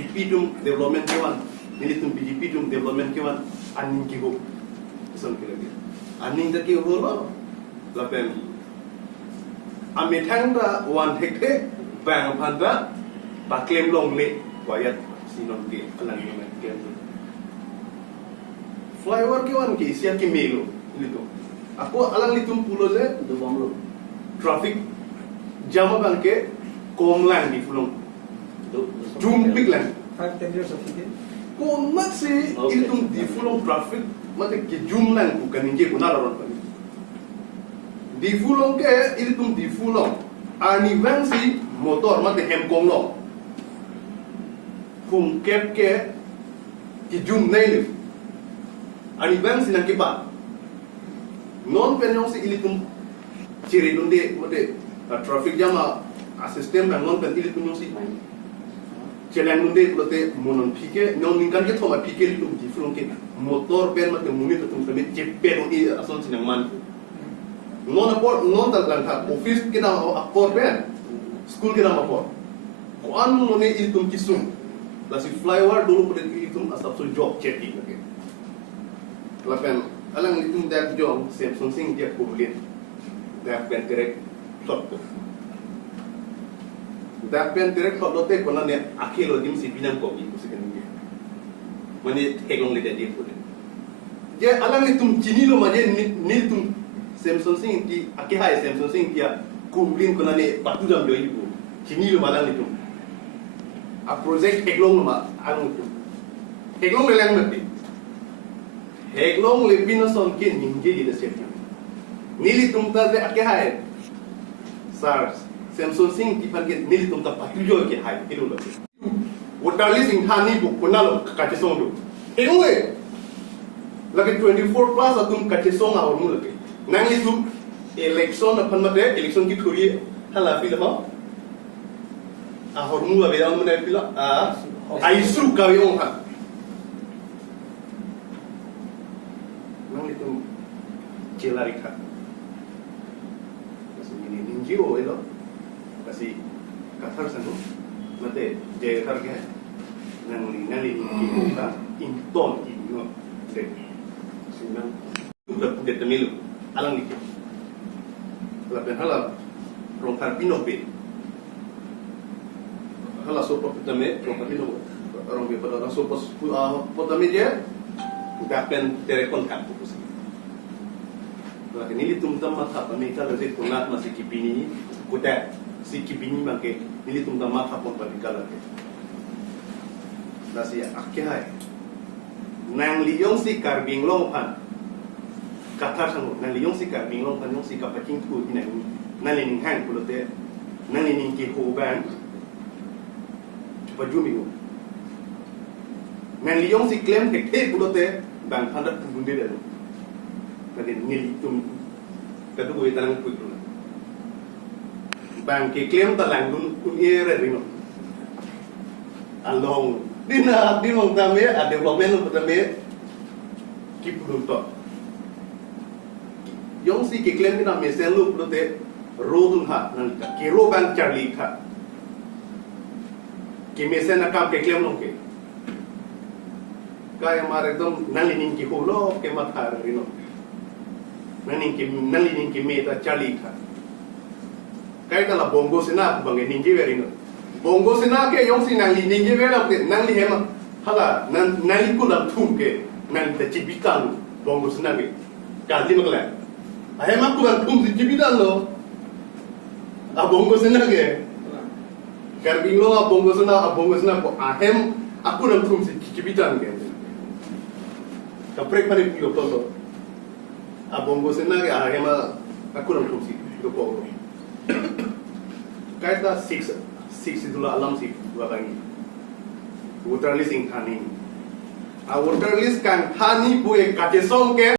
BGP development kewan nilitum BGP development kewan aning ki ho isan ke lagi aning da ki ho lo lapen ametanga wan hekte bang phanda ba claim long le wayat sinon ke alang ni claim flyover kewan ki sia ki melo lito aku alang litum pulo je do banglo traffic jam bangke komlang di fulong jumpik lang 5-10 years of it. kung nasi Okay. itong di fulong traffic mati ki jum lang ku kaninje ku nararon pa di fulong ke itong di fulong ani vansi motor mati hem kong lo kung kep ke ki jum nail ani vansi nang kiba non penyong si ilitum ciri dunde mati traffic jama asisten bang non pen ilitum si Jalan nunde pelote monon pike, non ningkan ke thoma pike litum di fulong ke motor pen mat muni tutum kami cepet uni ason sinang man. Non apor non tal lantha office ke na apor pen, school ke na apor. Ko an mone itum kisum. Lasi flyover dulu pada itum asap so job cheti lagi. Lapen alang itum dak jong Samsung sing dia kulit. Dak pen direct shot. Dapen direct hot dote kona ne akilo dim si pinang ko itu sekan ni mani heglong le dia pun je alang itum chini lo maje ni tum Samsung sing ti akihai Samsung sing dia kumlin kona ne patu jam do ibu chini lo malang itum a project heglong lo ma alang itum heglong le lang mati heglong le pinason ke ninge di sep nili tum ta de akihai SARS Samsung sing di panggil nili tum ta patujo ke hai ilu lo Waterly sing thani bu kunalo kacesong do engwe lagi 24 plus atum kacesong a hormu lagi nang itu election apan mate election ki thuri hala pila ma a hormu a bedang mane pila a aisu ka yong ha nang itu celari ka kasi ini ninjio elo kasi kathar sanu mate je kar ke nang ni ki ka inton ki no de sinang tu de tamilu alang ni la pen hala ron kar pino pe hala so po tame ron kar pino ron be pada so po tame je da pen terekon kan po si la ni tum tam ma tha pame ka le kunat masih kipini kuda si kipini bangke nili tum tam ma tha pon pa dikala ke nasi akhai nang liyong si karbing long pan kata sangu nang liyong si karbing long pan yong si kapaking tu ni nang ning hang pulote nang ning ki ho ban pajumi go nang liyong si claim ke pulote bang handat bunde dalo kade nili tum kadu go itanang ku tu bang ke claim ta lang dun kun ere rino along Dina di mong tame a development lo tame ki pudun to yong si ke claim na mesen lo prote rodun ha nan ka ke ro ban charlie kha ke mesen na kam ke claim lo ke kaya mare dom nalinin ki holo ke mathar rino nalinin ki meta charlie kha kaya kala bongo sena bange ninji verino bongo sena ke yong si nang li ninge vela ke nang li hema hala nang li kulam thum ke nang ta chibitan bongo sena ke kali makla ahema kulam thum si chibitan lo a bongo sena ke karbing lo a bongo sena ko ahem aku ram thum si chibitan ke kaprek pare pilo to a bongo sena ke ahema aku ram thum si do ko kaita 6 itu alam sih dua lagi waterly sing thani a waterly kan thani bu ek kate song ke